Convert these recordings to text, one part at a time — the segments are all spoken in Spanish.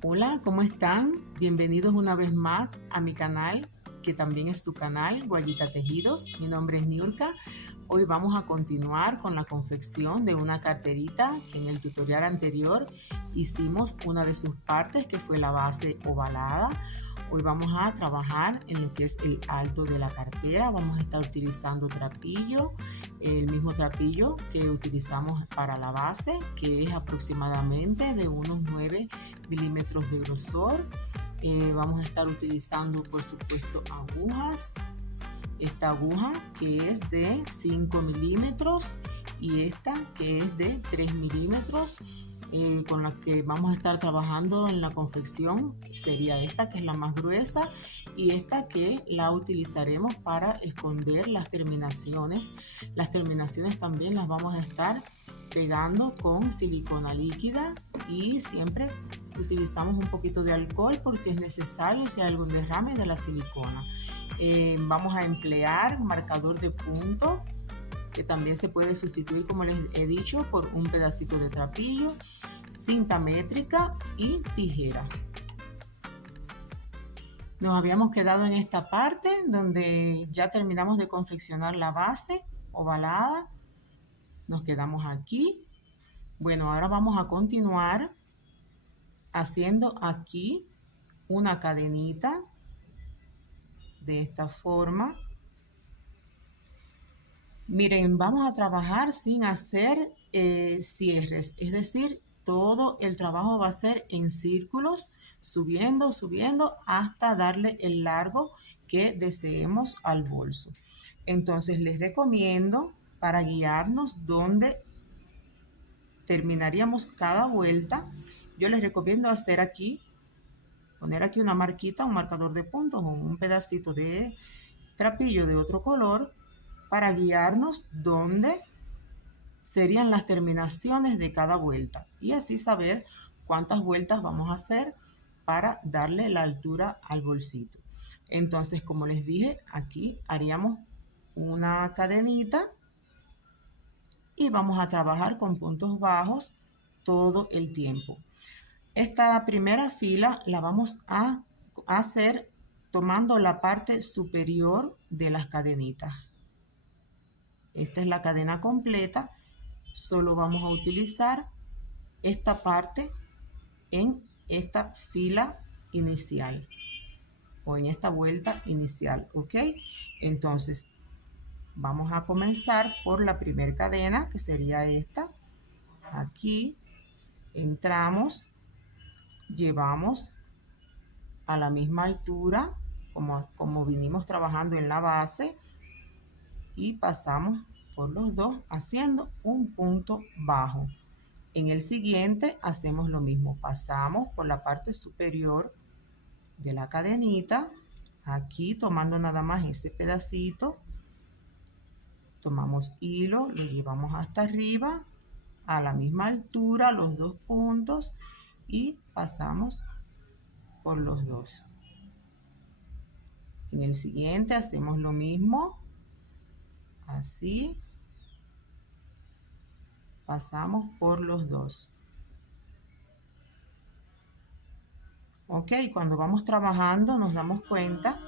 Hola, ¿cómo están? Bienvenidos una vez más a mi canal, que también es su canal, Guayita Tejidos. Mi nombre es Niurka. Hoy vamos a continuar con la confección de una carterita que en el tutorial anterior hicimos una de sus partes, que fue la base ovalada. Hoy vamos a trabajar en lo que es el alto de la cartera. Vamos a estar utilizando trapillo, el mismo trapillo que utilizamos para la base, que es aproximadamente de unos 9 milímetros de grosor. Vamos a estar utilizando, por supuesto, agujas. Esta aguja que es de 5 milímetros y esta que es de 3 milímetros. Con la que vamos a estar trabajando en la confección sería esta, que es la más gruesa, y esta que la utilizaremos para esconder las terminaciones. Las terminaciones también las vamos a estar pegando con silicona líquida, y siempre utilizamos un poquito de alcohol por si es necesario, si hay algún derrame de la silicona. Vamos a emplear marcador de punto, que también se puede sustituir, como les he dicho, por un pedacito de trapillo, cinta métrica y tijera. Nos habíamos quedado en esta parte donde ya terminamos de confeccionar la base ovalada. Nos quedamos aquí. Bueno, ahora vamos a continuar haciendo aquí una cadenita de esta forma. Miren, vamos a trabajar sin hacer cierres, es decir, todo el trabajo va a ser en círculos, subiendo, subiendo hasta darle el largo que deseemos al bolso. Entonces les recomiendo, para guiarnos donde terminaríamos cada vuelta, yo les recomiendo hacer aquí, poner aquí una marquita, un marcador de puntos o un pedacito de trapillo de otro color, para guiarnos donde serían las terminaciones de cada vuelta, y así saber cuántas vueltas vamos a hacer para darle la altura al bolsito. Entonces, como les dije, aquí haríamos una cadenita y vamos a trabajar con puntos bajos todo el tiempo. Esta primera fila la vamos a hacer tomando la parte superior de las cadenitas. Esta es la cadena completa. Solo vamos a utilizar esta parte en esta fila inicial o en esta vuelta inicial, ¿ok? Entonces vamos a comenzar por la primera cadena, que sería esta. Aquí entramos, llevamos a la misma altura como vinimos trabajando en la base, y pasamos por los dos haciendo un punto bajo. En el siguiente hacemos lo mismo, pasamos por la parte superior de la cadenita, aquí tomando nada más ese pedacito, tomamos hilo, lo llevamos hasta arriba, a la misma altura, los dos puntos, y pasamos por los dos. En el siguiente hacemos lo mismo, así, pasamos por los dos. Ok, cuando vamos trabajando nos damos cuenta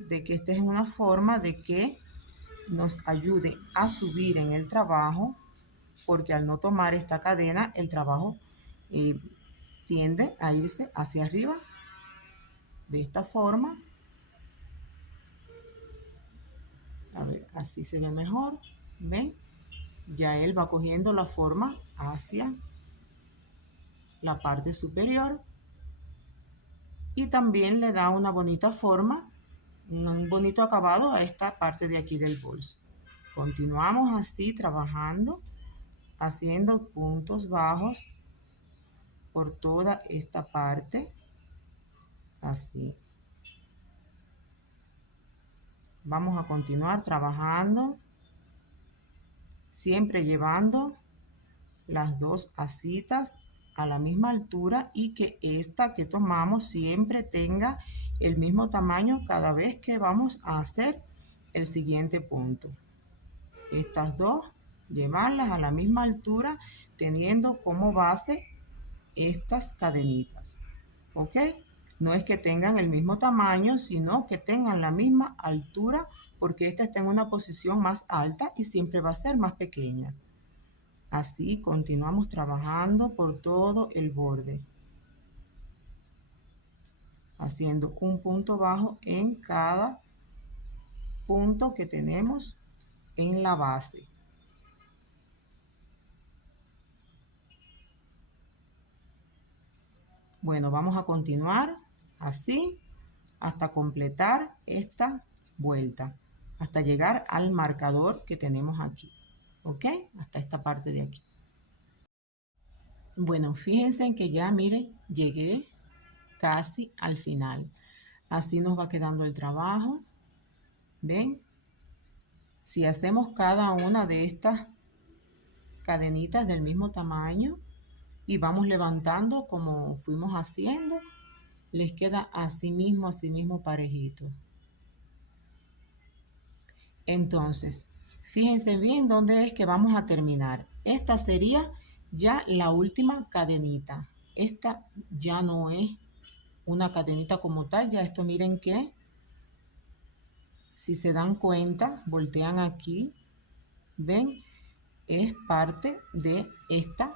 de que esta es una forma de que nos ayude a subir en el trabajo, porque al no tomar esta cadena el trabajo tiende a irse hacia arriba de esta forma. A ver, así se ve mejor. ¿Ven? Ya él va cogiendo la forma hacia la parte superior, y también le da una bonita forma, un bonito acabado a esta parte de aquí del bolso. Continuamos así trabajando, haciendo puntos bajos por toda esta parte, así. Vamos a continuar trabajando, siempre llevando las dos asitas a la misma altura, y que esta que tomamos siempre tenga el mismo tamaño cada vez que vamos a hacer el siguiente punto. Estas dos, llevarlas a la misma altura, teniendo como base estas cadenitas, ¿ok? No es que tengan el mismo tamaño, sino que tengan la misma altura, porque esta está en una posición más alta y siempre va a ser más pequeña. Así continuamos trabajando por todo el borde, haciendo un punto bajo en cada punto que tenemos en la base. Bueno, vamos a continuar así hasta completar esta vuelta, hasta llegar al marcador que tenemos aquí, ¿ok? Hasta esta parte de aquí. Bueno, fíjense que ya, miren, llegué casi al final. Así nos va quedando el trabajo. ¿Ven? Si hacemos cada una de estas cadenitas del mismo tamaño y vamos levantando como fuimos haciendo, les queda así mismo parejito. Entonces, fíjense bien dónde es que vamos a terminar. Esta sería ya la última cadenita. Esta ya no es una cadenita como tal. Ya esto, miren que, si se dan cuenta, voltean aquí, ven, es parte de esta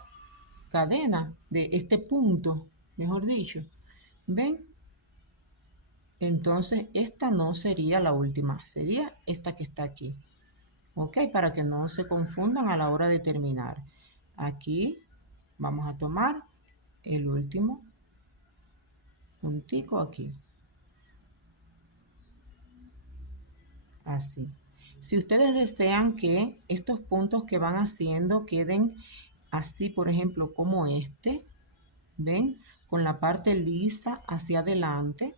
cadena, de este punto, mejor dicho. ¿Ven? Entonces, esta no sería la última, sería esta que está aquí. ¿Ok? Para que no se confundan a la hora de terminar. Aquí vamos a tomar el último puntico aquí. Así. Si ustedes desean que estos puntos que van haciendo queden así, por ejemplo, como este, ¿ven? Con la parte lisa hacia adelante.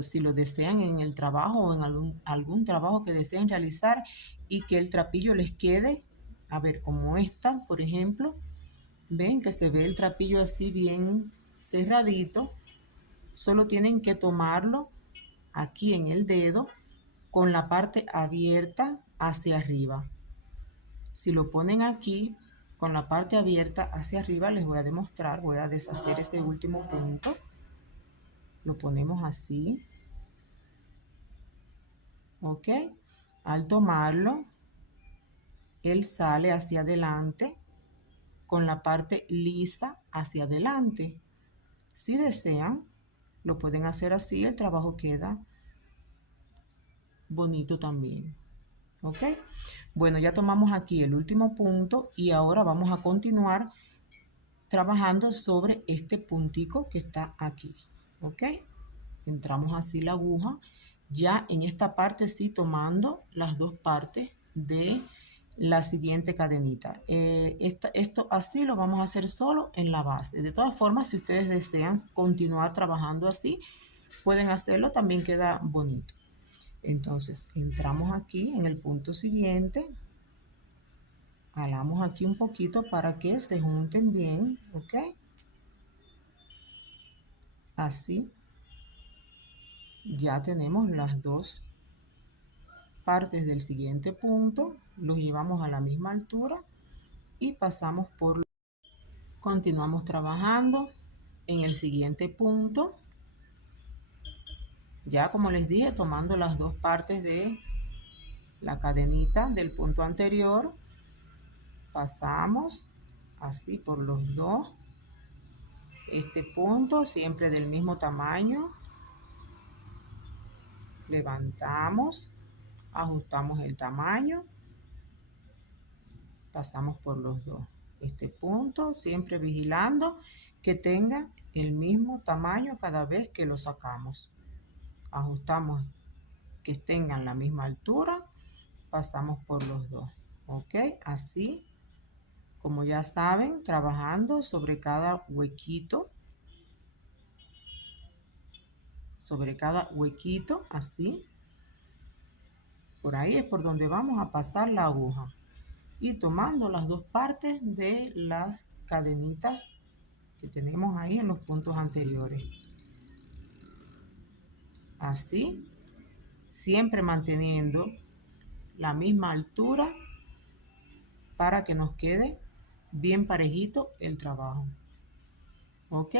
Si lo desean en el trabajo o en algún trabajo que deseen realizar y que el trapillo les quede, a ver, como esta, por ejemplo, ven que se ve el trapillo así bien cerradito, solo tienen que tomarlo aquí en el dedo con la parte abierta hacia arriba. Si lo ponen aquí con la parte abierta hacia arriba, les voy a demostrar, voy a deshacer ese último punto. Lo ponemos así. ¿Ok? Al tomarlo, él sale hacia adelante con la parte lisa hacia adelante. Si desean, lo pueden hacer así, el trabajo queda bonito también. ¿Ok? Bueno, ya tomamos aquí el último punto y ahora vamos a continuar trabajando sobre este puntico que está aquí. ¿Ok? Entramos así la aguja, ya en esta parte sí tomando las dos partes de la siguiente cadenita. Esto así lo vamos a hacer solo en la base. De todas formas, si ustedes desean continuar trabajando así, pueden hacerlo, también queda bonito. Entonces, entramos aquí en el punto siguiente, jalamos aquí un poquito para que se junten bien, ¿ok? Así. Ya tenemos las dos partes del siguiente punto, los llevamos a la misma altura y pasamos por... Continuamos trabajando en el siguiente punto, ya como les dije, tomando las dos partes de la cadenita del punto anterior, pasamos así por los dos, este punto siempre del mismo tamaño, levantamos, ajustamos el tamaño, pasamos por los dos. Este punto siempre vigilando que tenga el mismo tamaño cada vez que lo sacamos. Ajustamos que tengan la misma altura, pasamos por los dos. ¿Ok? Así, como ya saben, trabajando sobre cada huequito. Sobre cada huequito, así. Por ahí es por donde vamos a pasar la aguja. Y tomando las dos partes de las cadenitas que tenemos ahí en los puntos anteriores. Así, siempre manteniendo la misma altura para que nos quede bien parejito el trabajo. ¿ok?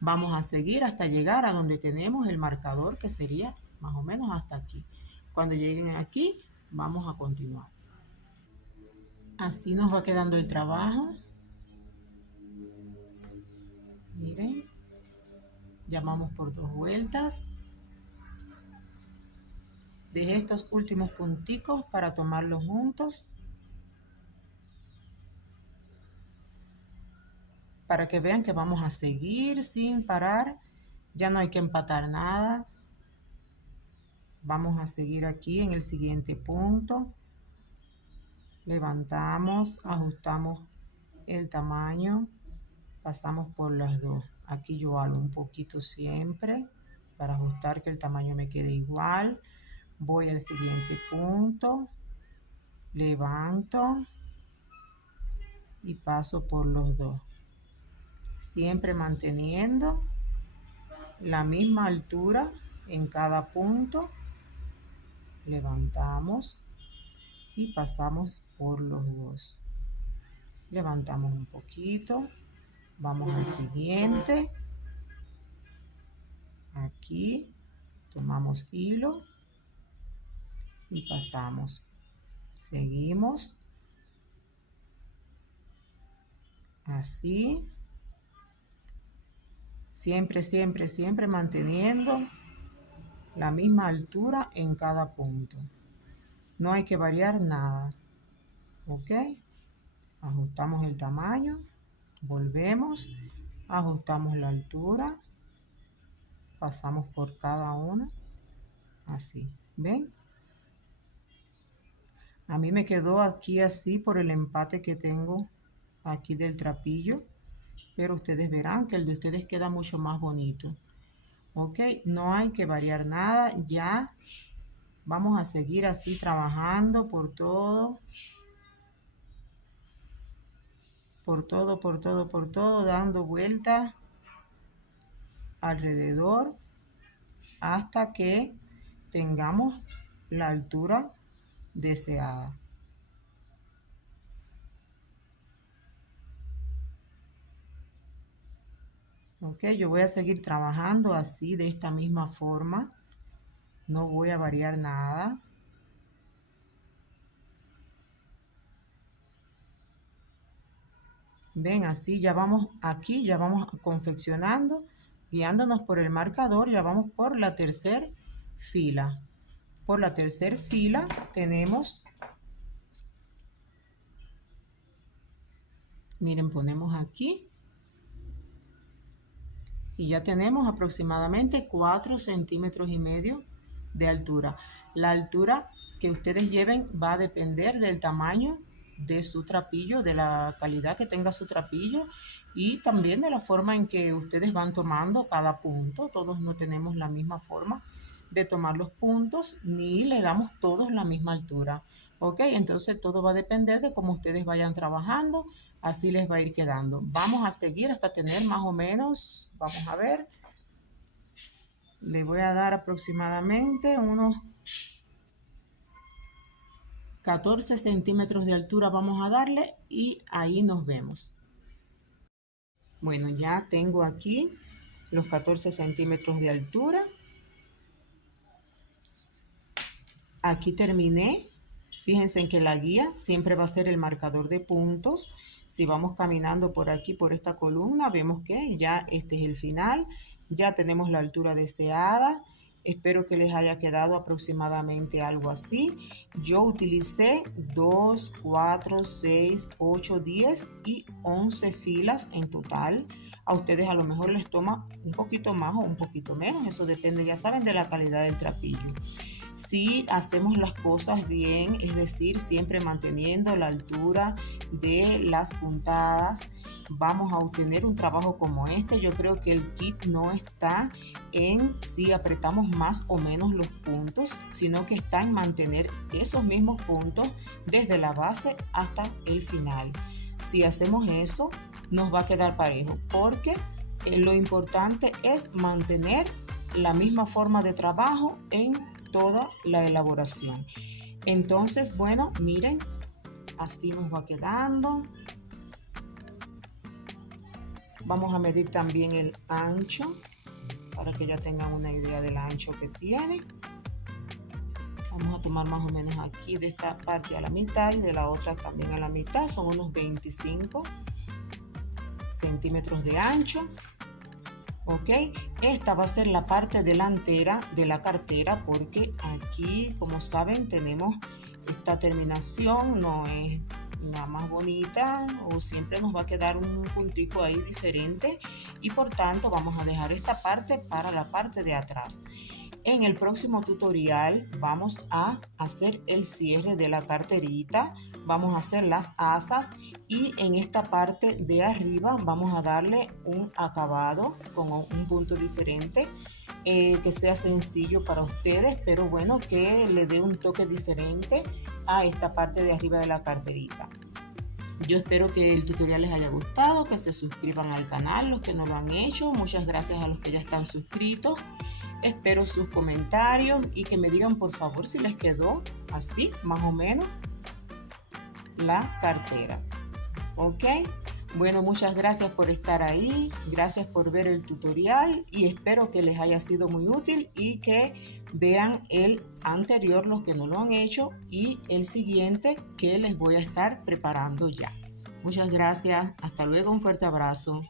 Vamos a seguir hasta llegar a donde tenemos el marcador, que sería más o menos hasta aquí. Cuando lleguen aquí, vamos a continuar. Así nos va quedando el trabajo. Miren, ya vamos por 2 vueltas. Dejé estos últimos punticos para tomarlos juntos, para que vean que vamos a seguir sin parar. Ya no hay que empatar nada. Vamos a seguir aquí en el siguiente punto. Levantamos, ajustamos el tamaño, pasamos por las dos. Aquí yo hago un poquito siempre para ajustar que el tamaño me quede igual. Voy al siguiente punto, levanto y paso por los dos. Siempre manteniendo la misma altura en cada punto. Levantamos y pasamos por los dos. Levantamos un poquito, vamos al siguiente. Aquí tomamos hilo y pasamos. Seguimos así. Siempre, siempre, siempre manteniendo la misma altura en cada punto. No hay que variar nada. ¿Ok? Ajustamos el tamaño, volvemos, ajustamos la altura, pasamos por cada una, así. ¿Ven? A mí me quedó aquí así por el empate que tengo aquí del trapillo, pero ustedes verán que el de ustedes queda mucho más bonito. ¿Ok? No hay que variar nada, ya vamos a seguir así trabajando por todo, dando vueltas alrededor hasta que tengamos la altura deseada. Ok, yo voy a seguir trabajando así, de esta misma forma. No voy a variar nada. Ven, así ya vamos aquí, ya vamos confeccionando, guiándonos por el marcador, ya vamos por la tercera fila. Por la tercera fila tenemos, miren, ponemos aquí y ya tenemos aproximadamente 4,5 centímetros de altura. La altura que ustedes lleven va a depender del tamaño de su trapillo, de la calidad que tenga su trapillo y también de la forma en que ustedes van tomando cada punto. Todos no tenemos la misma forma de tomar los puntos ni le damos todos la misma altura. Ok, entonces todo va a depender de cómo ustedes vayan trabajando, así les va a ir quedando. Vamos a seguir hasta tener más o menos, vamos a ver, le voy a dar aproximadamente unos 14 centímetros de altura vamos a darle y ahí nos vemos. Bueno, ya tengo aquí los 14 centímetros de altura. Aquí terminé. Fíjense en que la guía siempre va a ser el marcador de puntos. Si vamos caminando por aquí, por esta columna, vemos que ya este es el final. Ya tenemos la altura deseada. Espero que les haya quedado aproximadamente algo así. Yo utilicé 2, 4, 6, 8, 10 y 11 filas en total. A ustedes a lo mejor les toma un poquito más o un poquito menos. Eso depende, ya saben, de la calidad del trapillo. Si hacemos las cosas bien, es decir, siempre manteniendo la altura de las puntadas, vamos a obtener un trabajo como este. Yo creo que el kit no está en si apretamos más o menos los puntos, sino que está en mantener esos mismos puntos desde la base hasta el final. Si hacemos eso, nos va a quedar parejo, porque lo importante es mantener la misma forma de trabajo en toda la elaboración. Entonces, bueno, miren, así nos va quedando. Vamos a medir también el ancho para que ya tengan una idea del ancho que tiene. Vamos a tomar más o menos aquí de esta parte a la mitad y de la otra también a la mitad. Son unos 25 centímetros de ancho. Ok, esta va a ser la parte delantera de la cartera porque aquí, como saben, tenemos esta terminación, no es la más bonita o siempre nos va a quedar un puntico ahí diferente y por tanto vamos a dejar esta parte para la parte de atrás. En el próximo tutorial vamos a hacer el cierre de la carterita, vamos a hacer las asas y en esta parte de arriba vamos a darle un acabado con un punto diferente que sea sencillo para ustedes, pero bueno, que le dé un toque diferente a esta parte de arriba de la carterita. Yo espero que el tutorial les haya gustado, que se suscriban al canal los que no lo han hecho. Muchas gracias a los que ya están suscritos. Espero sus comentarios y que me digan por favor si les quedó así, más o menos, la cartera. ¿Ok? Bueno, muchas gracias por estar ahí, gracias por ver el tutorial y espero que les haya sido muy útil y que vean el anterior, los que no lo han hecho, y el siguiente que les voy a estar preparando ya. Muchas gracias, hasta luego, un fuerte abrazo.